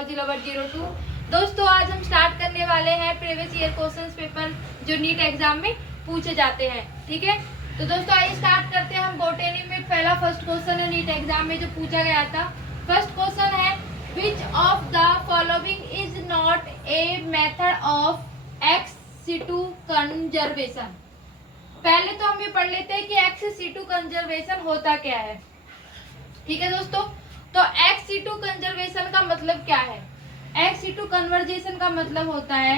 Biology lover 02। दोस्तों आज हम स्टार्ट करने वाले हैं प्रीवियस ईयर क्वेश्चंस पेपर जो नीट एग्जाम में पूछे जाते हैं। ठीक है, तो दोस्तों आइए स्टार्ट करते हैं। हम बॉटनी में पहला फर्स्ट क्वेश्चन है नीट एग्जाम में जो पूछा गया था। फर्स्ट क्वेश्चन है which of the following is not a method of ex situ conservation. पहले तो हम ये पढ़ लेते हैं कि एक्स सिटू कंजर्वेशन होता क्या है। ठीक है दोस्तों, तो एक्स सिटू कंजर्वेशन का मतलब क्या है। एक्स सिटू कन्वर्जेशन का मतलब होता है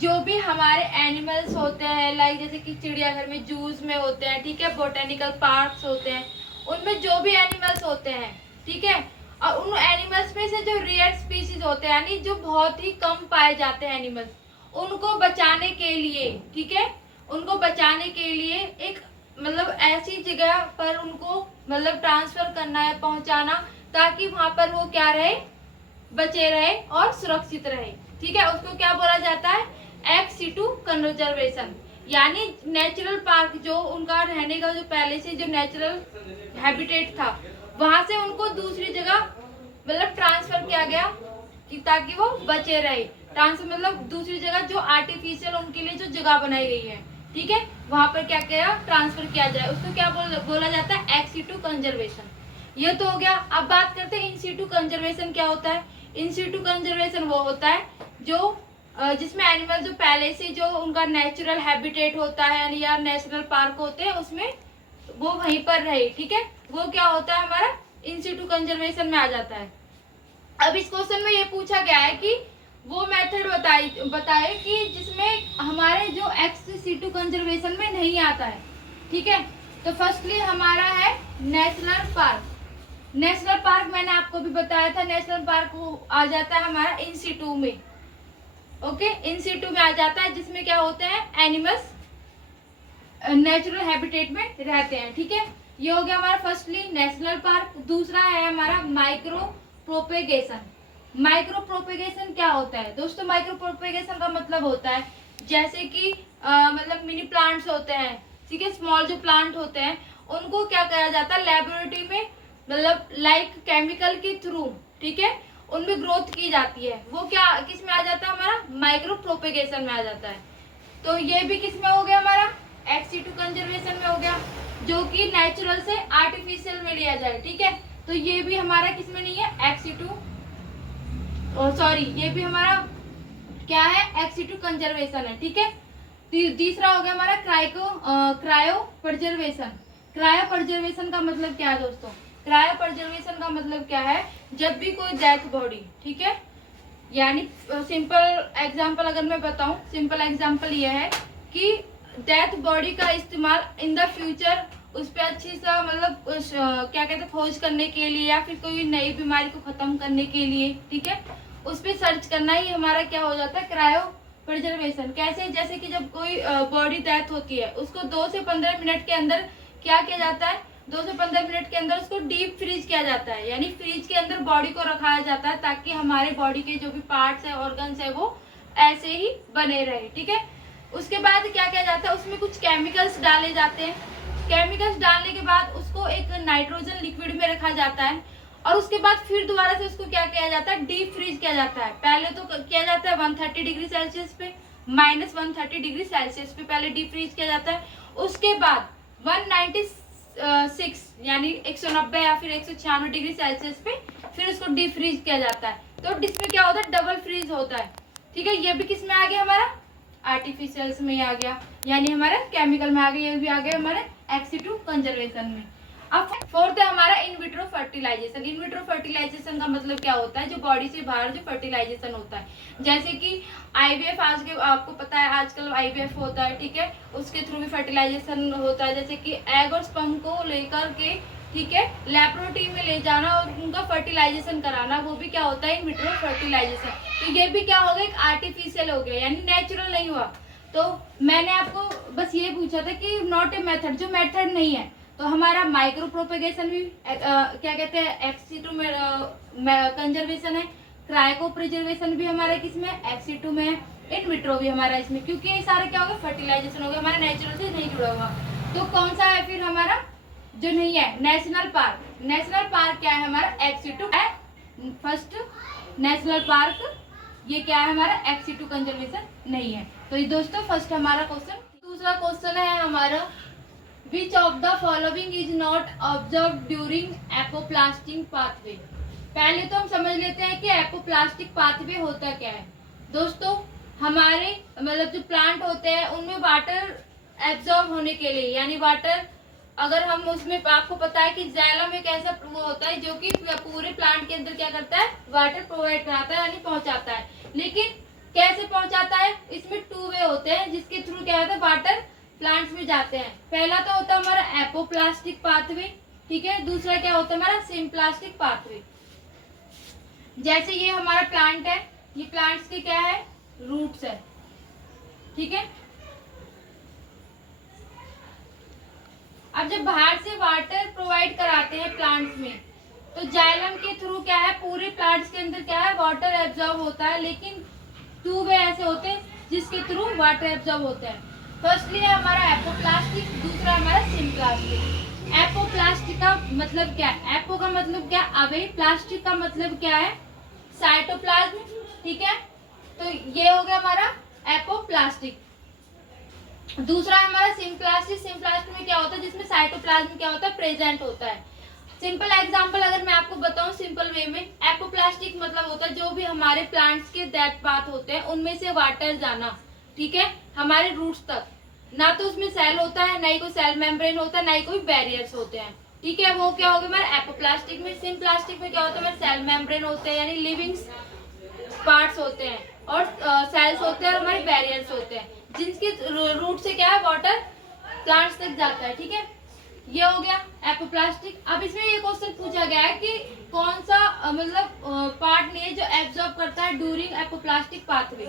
जो भी हमारे एनिमल्स होते हैं, लाइक जैसे कि चिड़ियाघर में जूस में होते हैं, ठीक है, बोटेनिकल पार्क्स होते हैं, उनमें जो भी एनिमल्स होते हैं, ठीक है, और उन एनिमल्स में से जो रेयर स्पीसीज होते हैं यानी जो बहुत ही कम पाए जाते हैं एनिमल्स, उनको बचाने के लिए, ठीक है, उनको बचाने के लिए एक मतलब ऐसी जगह पर उनको मतलब ट्रांसफर करना है, पहुंचाना, ताकि वहां पर वो क्या रहे, बचे रहे और सुरक्षित रहे। ठीक है, उसको क्या बोला जाता है, एक्स सिटू कंजर्वेशन, यानी नेचुरल पार्क जो उनका रहने का जो पहले से जो नेचुरल हैबिटेट था वहां से उनको दूसरी जगह मतलब ट्रांसफर किया गया कि ताकि वो बचे रहे। ट्रांसफर मतलब दूसरी जगह जो आर्टिफिशियल उनके लिए जो जगह बनाई गई है, ठीक है, वहां पर क्या किया, ट्रांसफर किया जाए, उसको क्या बोला जाता है, एक्स सिटू कंजर्वेशन। ये तो हो गया। अब बात करते हैं इन सिटू कंजर्वेशन क्या होता है। इन सिटू कंजर्वेशन वो होता है जो जिसमें एनिमल जो पहले से जो उनका नेचुरल हैबिटेट होता है या नेशनल पार्क होते हैं उसमें वो वहीं पर रहे। ठीक है, वो क्या होता है, हमारा इन सिटू कंजर्वेशन में आ जाता है। अब इस क्वेश्चन में ये पूछा गया है कि वो मेथड बताए कि जिसमें हमारे जो एक्स सिटू कंजर्वेशन में नहीं आता है। ठीक है, तो फर्स्टली हमारा है नेशनल पार्क। नेशनल पार्क मैंने आपको भी बताया था, नेशनल पार्क वो आ जाता है हमारा इन सिटू में। ओके, इन सिटू में आ जाता है जिसमें क्या होते हैं, एनिमल्स नेचुरल हैबिटेट में रहते हैं। ठीक है, ये हो गया हमारा फर्स्टली नेशनल पार्क। दूसरा है हमारा माइक्रो प्रोपेगेशन। माइक्रो प्रोपेगेशन क्या होता है दोस्तों, माइक्रो प्रोपेगेशन का मतलब होता है जैसे कि मतलब मिनी प्लांट्स होते हैं, ठीक है, स्मॉल जो प्लांट होते हैं उनको क्या करा जाता है, लेबोरेटरी में मतलब लाइक केमिकल के थ्रू, ठीक है, उनमें ग्रोथ की जाती है। वो क्या किस में आ जाता है, हमारा माइक्रो प्रोपेगेशन में आ जाता है। तो ये भी किस में हो गया, हमारा एक्स सिटू कंजर्वेशन में हो गया, जो कि नेचुरल से आर्टिफिशियल में लिया जाए। ठीक है, तो ये भी हमारा किस में नहीं है, एक्स सिटू सॉरी, ये भी हमारा क्या है, एक्स सिटू कंजर्वेशन है। ठीक है, तीसरा हो गया हमारा क्रायो प्रिजर्वेशन। क्रायो प्रिजर्वेशन का मतलब क्या है दोस्तों, क्रायो प्रिजर्वेशन का मतलब क्या है, जब भी कोई डेथ बॉडी, ठीक है, यानी सिंपल एग्जांपल अगर मैं बताऊं, सिंपल एग्जांपल ये है कि डेथ बॉडी का इस्तेमाल इन द फ्यूचर उस पर अच्छी सा मतलब क्या कहते हैं, खोज करने के लिए या फिर कोई नई बीमारी को खत्म करने के लिए, ठीक है, उस पर सर्च करना ही हमारा क्या हो जाता है, क्रायो प्रिजर्वेशन। कैसे, जैसे कि जब कोई बॉडी डेथ होती है उसको 2 से 15 मिनट के अंदर क्या किया जाता है, 2 से 15 मिनट के अंदर उसको डीप फ्रीज किया जाता है, यानी फ्रीज के अंदर बॉडी को रखाया जाता है ताकि हमारे बॉडी के जो भी पार्ट्स है, ऑर्गन्स है, वो ऐसे ही बने रहे। ठीक है, उसके बाद क्या किया जाता है, उसमें कुछ केमिकल्स डाले जाते हैं। केमिकल्स डालने के बाद उसको एक नाइट्रोजन लिक्विड में रखा जाता है और उसके बाद फिर दोबारा से उसको क्या किया जाता है, डीप फ्रीज किया जाता है। पहले तो किया जाता है 130 डिग्री सेल्सियस पे, -130 डिग्री सेल्सियस पे पहले डीप फ्रीज किया जाता है। उसके बाद 196 यानी 190 या फिर 196 डिग्री सेल्सियस पे फिर उसको डीप फ्रीज किया जाता है। तो इसमें क्या होता है, डबल फ्रीज होता है। ठीक है, ये भी किस में आ गया, हमारा आर्टिफिशियल्स में आ गया, यानी हमारा केमिकल में आ गया, ये भी आ गया हमारे एक्स सिटू कंजर्वेशन में। अब फोर्थ है हमारा in vitro fertilisation. In vitro fertilisation का मतलब क्या होता है, जो बॉडी से बाहर जो फर्टिलाइजेशन होता है, जैसे कि आईवीएफ, आज के आपको पता है आजकल आईवीएफ होता है, ठीक है, उसके थ्रू भी फर्टिलाइजेशन होता है, जैसे कि एग और स्पर्म को लेकर के, ठीक है, लेबोरेटरी में ले जाना और उनका फर्टिलाइजेशन कराना, वो भी क्या होता है, इन विट्रो फर्टिलाइजेशन। तो ये भी क्या हो गया, एक आर्टिफिशियल हो गया, यानी नेचुरल नहीं हुआ। तो मैंने आपको बस ये पूछा था कि नॉट ए मेथड, जो मेथड नहीं है, तो हमारा माइक्रो प्रोपेगेशन भी क्या कहते हैं, एक्स सिटू में कंजर्वेशन है, क्रायो प्रिजर्वेशन भी हमारा किसमें, एक्स सिटू में है, इन विट्रो भी हमारा इसमें, क्योंकि ये सारे क्या हो गया, फर्टिलाइजेशन हो गया, हमारा नेचुरल से नहीं जुड़ा हुआ। तो कौन सा है फिर हमारा जो नहीं है, नेशनल पार्क। नेशनल पार्क क्या है हमारा, एक्स सिटू है फर्स्ट नेशनल पार्क, ये क्या है हमारा XC2 कंजर्वेशन नहीं है। तो ये दोस्तों फर्स्ट हमारा क्वेश्चन। दूसरा क्वेश्चन है हमारा, which of the following is not observe during apoplastic pathway. पहले तो हम समझ लेते हैं कि एपोप्लास्टिक पाथवे होता क्या है। दोस्तों हमारे मतलब जो प्लांट होते हैं उनमें वाटर एब्जॉर्ब होने के लिए, यानी वाटर, अगर हम उसमें, आपको पता है कि जाइलम एक ऐसा वो होता है जो कि पूरे प्लांट के अंदर क्या करता है, वाटर प्रोवाइड कराता है, यानी पहुंचाता है। लेकिन कैसे पहुंचाता है, इसमें 2 वे होते हैं जिसके थ्रू क्या होता है, वाटर प्लांट्स में जाते हैं। पहला तो होता है हमारा एपोप्लास्टिक पाथवे, ठीक है। दूसरा क्या होता है हमारा सिम्प्लास्टिक पाथवे। जैसे ये हमारा प्लांट है, ये प्लांट्स के क्या है, रूट्स है, ठीक है। अब जब बाहर से वाटर प्रोवाइड कराते हैं प्लांट्स में, तो जाइलम के थ्रू क्या है, पूरे प्लांट्स के अंदर क्या है, वाटर एब्जॉर्ब होता है। लेकिन 2 वे ऐसे होते हैं जिसके थ्रू वाटर एब्जॉर्ब होता है। फर्स्टली है हमारा एपोप्लास्टिक, दूसरा हमारा सिम्प्लास्टिक। एपोप्लास्टिक का मतलब क्या है, एपो का मतलब क्या, अवे, प्लास्टिक का मतलब क्या है, साइटोप्लाज्म, ठीक है। तो ये हो गया हमारा एपोप्लास्टिक। दूसरा हमारा सिम्प्लास्टिक। सिम्प्लास्टिक में क्या होता है, जिसमें साइटोप्लाज्म क्या होता है, प्रेजेंट होता है। सिंपल एग्जांपल अगर मैं आपको बताऊं सिंपल वे में, एपोप्लास्टिक मतलब होता है जो भी हमारे प्लांट्स के दैट पाथ होते हैं उनमें से वाटर जाना, ठीक है, हमारे रूट्स तक। ना तो उसमें सेल होता है, ना ही कोई सेल मेम्ब्रेन होता है, ना ही कोई बैरियर्स होते हैं, ठीक है। वो क्या हो गया हमारा एपोप्लास्टिक में। सिम्प्लास्टिक में क्या होता है, हमारे सेल मेम्ब्रेन होते हैं, यानी लिविंग पार्ट्स होते हैं, और सेल्स होते हैं, और हमारे बैरियर्स होते हैं जिनके रूट से क्या है, वाटर प्लांट्स तक जाता है, ठीक है। ये हो गया एपोप्लास्टिक। अब इसमें ये क्वेश्चन पूछा गया है कि कौन सा मतलब पार्ट नहीं है जो एब्जॉर्ब करता है ड्यूरिंग एपोप्लास्टिक पाथवे,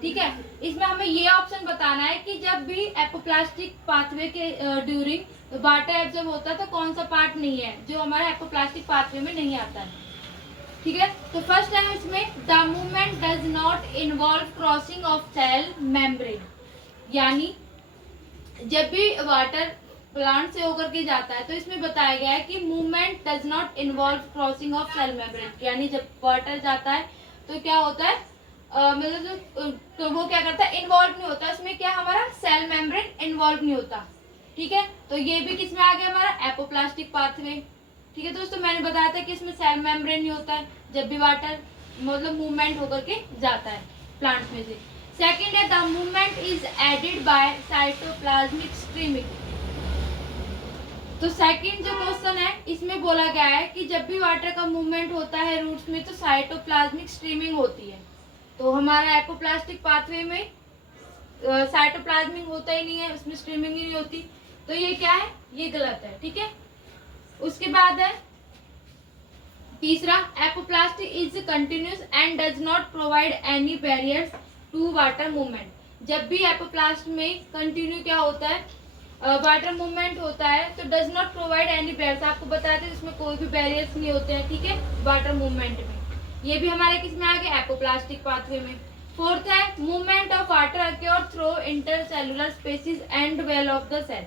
ठीक है। इसमें हमें ये ऑप्शन बताना है कि जब भी एपोप्लास्टिक पाथवे के ड्यूरिंग वाटर एब्जॉर्ब होता है तो कौन सा पार्ट नहीं है जो हमारे एपोप्लास्टिक पाथवे में नहीं आता है, ठीक है। तो फर्स्ट है इसमें, the movement does not involve crossing of cell membrane, यानी जब भी वाटर प्लांट से होकर के जाता है तो इसमें बताया गया है कि movement does not involve crossing of cell membrane, यानी जब वाटर जाता है तो क्या होता है, मतलब तो वो क्या करता है, इन्वॉल्व नहीं होता, इसमें क्या हमारा सेल मेम्ब्रेन इन्वॉल्व नहीं होता, ठीक है। तो ये भी किसमें आ गया हमारा एपोप्लास्टिक पाथवे, ठीक है। दोस्तों मैंने बताया था कि इसमें सेल मेम्ब्रेन नहीं होता है जब भी वाटर मतलब मूवमेंट होकर के जाता है प्लांट में से। सेकंड है, the movement is aided by cytoplasmic streaming. तो सेकंड जो क्वेश्चन है इसमें बोला गया है कि जब भी वाटर का मूवमेंट होता है रूट्स में तो साइटोप्लाज्मिक स्ट्रीमिंग होती है। तो हमारा एपोप्लास्टिक पाथवे में साइटोप्लाज्मिक होता ही नहीं है, उसमें स्ट्रीमिंग ही नहीं होती। तो ये क्या है, ये गलत है, ठीक है। उसके बाद है तीसरा, apoplastic is continuous and does not provide any barriers to water movement. जब भी एपोप्लास्ट में कंटिन्यू क्या होता है, वाटर मूवमेंट होता है तो does not provide any barriers, आपको बताया था इसमें कोई भी बैरियर्स नहीं होते हैं, ठीक है, वाटर मूवमेंट में। ये भी हमारे किस में आ गया, एपोप्लास्टिक पाथवे में। फोर्थ है, movement of water occur through intercellular spaces and wall of the cell,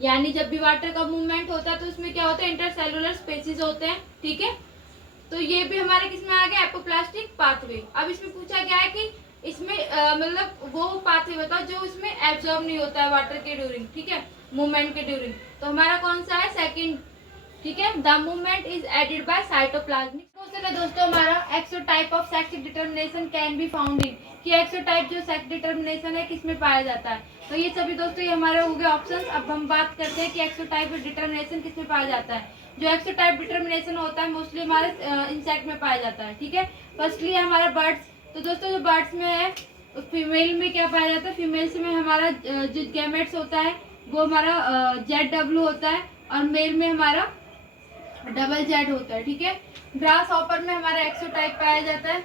यानी जब भी वाटर का मूवमेंट होता है तो उसमें क्या होता है, इंटरसेलुलर स्पेसिस होते हैं, ठीक है। तो ये भी हमारे किस में आ गया, एपोप्लास्टिक पाथवे। अब इसमें पूछा गया है कि इसमें मतलब वो पाथवे बताओ जो इसमें एब्जॉर्ब नहीं होता है वाटर के ड्यूरिंग, ठीक है, मूवमेंट के ड्यूरिंग। तो हमारा कौन सा है, सेकंड, ठीक है, the movement is aided by cytoplasmic. Question है दोस्तों हमारा, XO type of sex determination can be found in, कि एक्सोटाइप जो सेक्स डिटर्मिनेशन है किसमें पाया जाता है। तो ये सभी दोस्तों ये हमारे हो गए ऑप्शन। अब हम बात करते हैं कि एक्सोटाइप डिटर्मिनेशन किसमें पाया जाता है। जो एक्सोटाइप डिटर्मिनेशन होता है मोस्टली हमारे इंसेक्ट में पाया जाता है, ठीक है। फर्स्टली हमारा बर्ड्स। तो दोस्तों जो बर्ड्स में है, फीमेल में क्या पाया जाता है, फीमेल्स में हमारा जो गैमेट्स होता है वो हमारा ZW होता है, और मेल में हमारा ZZ होता है, ठीक है। ग्रास हॉपर में हमारा एक्सोटाइप पाया जाता है।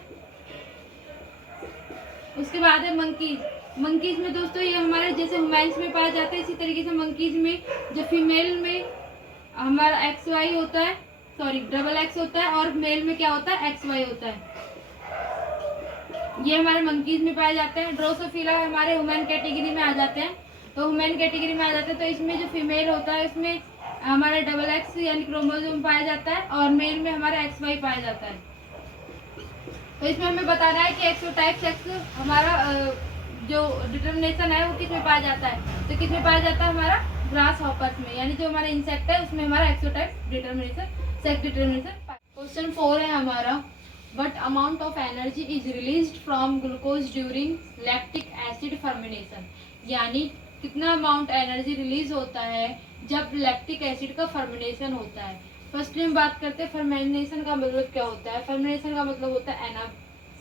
उसके बाद है मंकीज। मंकीज में दोस्तों ये हमारे जैसे ह्यूमन्स में पाया जाता है, इसी तरीके से मंकीज में जो फीमेल में हमारा XY होता है, सॉरी XX होता है, और मेल में क्या होता है, XY होता है। ये हमारे मंकीज में पाया जाते हैं। ड्रोसोफिला हमारे ह्यूमन कैटेगरी में आ जाते हैं, तो ह्यूमन कैटेगरी में आ जाते हैं। तो इसमें जो फीमेल होता है इसमें हमारा XX यानी क्रोमोसोम पाया जाता है, और मेल में हमारा XY पाया जाता है। तो इसमें हमें बता रहा है कि एक्सोटाइप सेक्स हमारा जो डिटर्मिनेशन है वो किस में पाया जाता है, तो किस में पाया जाता है हमारा ग्रास हॉपर्स में, यानी जो हमारा इंसेक्ट है उसमें हमारा एक्सोटाइप डिटर्मिनेशन सेक्स डिटर्मिनेशन। क्वेश्चन 4 है हमारा, what amount of energy is released from glucose during lactic acid fermentation, यानी कितना अमाउंट एनर्जी रिलीज होता है जब लैक्टिक एसिड का फर्मिनेशन होता है। फर्स्टली हम बात करते हैं फर्मिनेशन का मतलब क्या होता है। फर्मिनेशन का मतलब होता है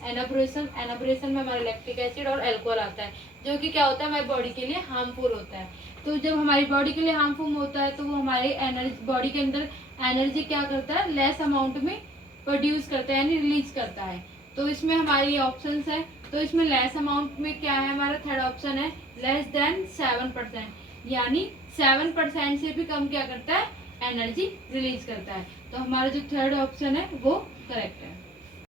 एनाब्रेशन। एनाब्रेशन में हमारा लैक्टिक एसिड और अल्कोहल आता है, जो कि क्या होता है हमारी बॉडी के लिए हार्मफुल होता है। तो जब हमारी बॉडी के लिए हार्मफुल होता है तो वो हमारे एनर्जी बॉडी के अंदर एनर्जी क्या करता है, लेस अमाउंट में प्रोड्यूस करता है यानी रिलीज करता है। तो इसमें हमारी ऑप्शंस है, तो इसमें लेस अमाउंट में क्या है, हमारा थर्ड ऑप्शन है लेस देन 7%, यानी 7% से भी कम क्या करता है, एनर्जी रिलीज करता है। तो हमारा जो थर्ड ऑप्शन है वो करेक्ट है।